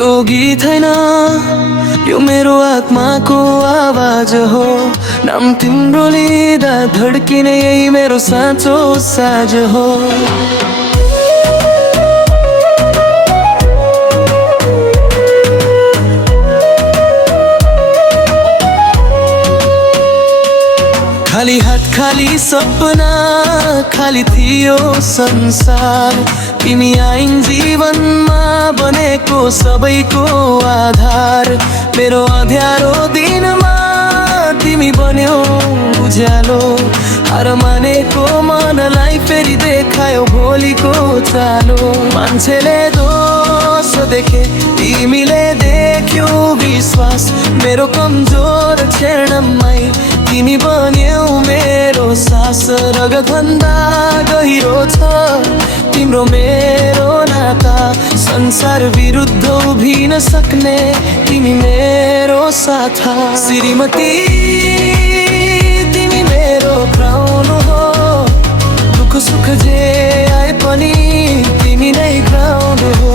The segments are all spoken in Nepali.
यो गीत हैन, यो मेरो आत्माको आवाज हो। नाम तिम्रो लिँदा धड्किने यही मेरो साँचो साझ हो। खाली हात खाली सपना, खाली थियो संसार। तिमी आइन् जीवनमा बनेको सबैको आधार। मेरो अँध्यारो दिनमा तिमी बन्यौ उज्यालो। हार मानेको मनलाई फेरि देखायो भोलिको चालो। मान्छेले दोष देखे, तिमीले देख्यौ विश्वास। मेरो कमजोर क्षणमै तिमी बन्यौ मेरो सास। रगतभन्दा गहिरो छ तिम्रो मेरो नाता। संसार विरुद्ध उभिन सक्ने तिमी मेरो साथा। श्रीमती तिमी मेरो क्राउन हो। दुःख सुख जे आए पनि तिमी नै ग्राउन्ड हो।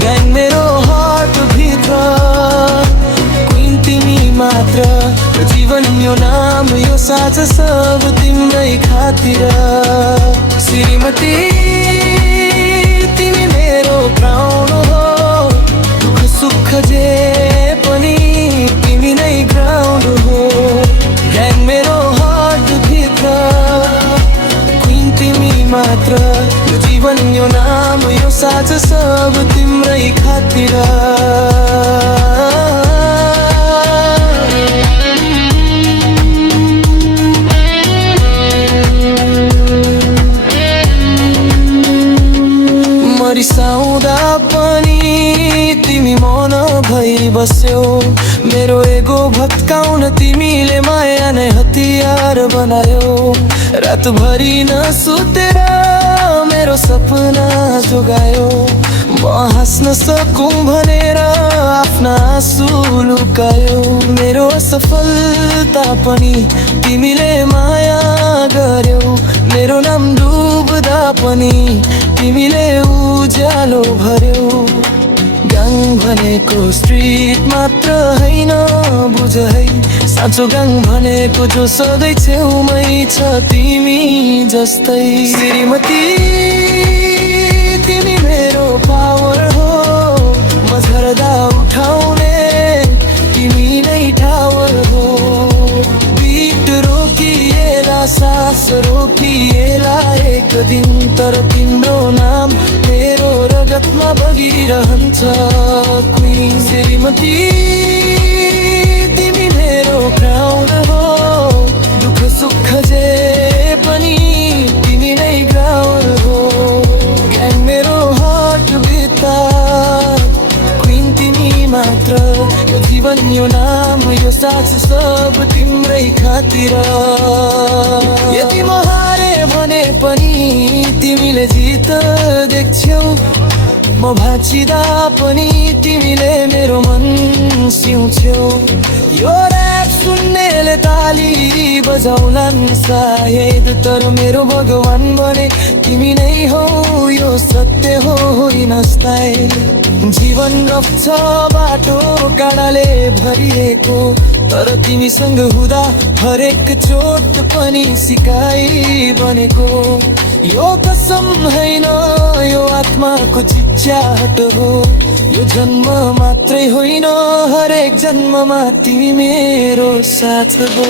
ग्याङ मेरो हार्ट भित्र क्वीन तिमी मात्र। जीवन यो नाम यो साझ सब तिम्रै खातिर। श्रीमती तिमी मेरो क्राउन हो। दुःख सुख जे पनि तिमी नै ग्राउन्ड हो। ग्याङ मेरो हार्ट भित्र क्वीन तिमी मात्र। यो जीवन यो नाम यो साझ सब तिम्रै खातिर। रिसाउँदा पनि तिमी मन भई बस्यौ। मेरो एगो भत्काउन तिमीले माया नै हतियार बनायौ। रातभरि नसुतेर मेरो सपना जोगायो। म हाँस्न सकूँ भनेर आफ्ना आँसु लुकायो। मेरो असफलता पनि तिमीले माया गर्यौ। मेरो नाम डुब्दा पनि तिमीले उज्यालो भर्यौ। गाङ भनेको स्ट्रिट मात्र हैन बुझ है। साँचो गाङ भनेको जो सधैँ छेउमै छ तिमी जस्तै। श्रीमती तिमी मेरो पावर हो। म झर्दा उठाउने तिमी नै टावर हो। बीट रोकिएला सास रोकिएला एक दिन। तर तिम्रो नाम मेरो रगतमा बगिरहन्छ क्वीन। श्रीमती तिमी मेरो क्राउन हो। दुःख सुख जे पनि तिमी नै ग्राउन्ड हो। ग्याङ मेरो हार्ट भित्र क्वीन तिमी मात्र। यो जीवन यो नाम यो साझ सब तिम्रै खातिर। यति म हारे भने पनि तिमीले जित देख्छौ। म भाँचिँदा पनि तिमीले मेरो मन सिउँछौ। यो ऱ्याप सुन्नेले ताली बजाउलान् सायद। तर मेरो भगवान भने तिमी नै हौ। यो सत्य हो होइन स्टाइल। जीवन रफ छ बाटो काँडाले भरिएको। तर तिमीसँग हुँदा हरेक चोट पनि सिकाइ बनेको। यो कसम हैन यो आत्माको चिच्याहट हो। यो जन्म मात्रै होइन हरेक जन्ममा तिमी मेरो साथ हो।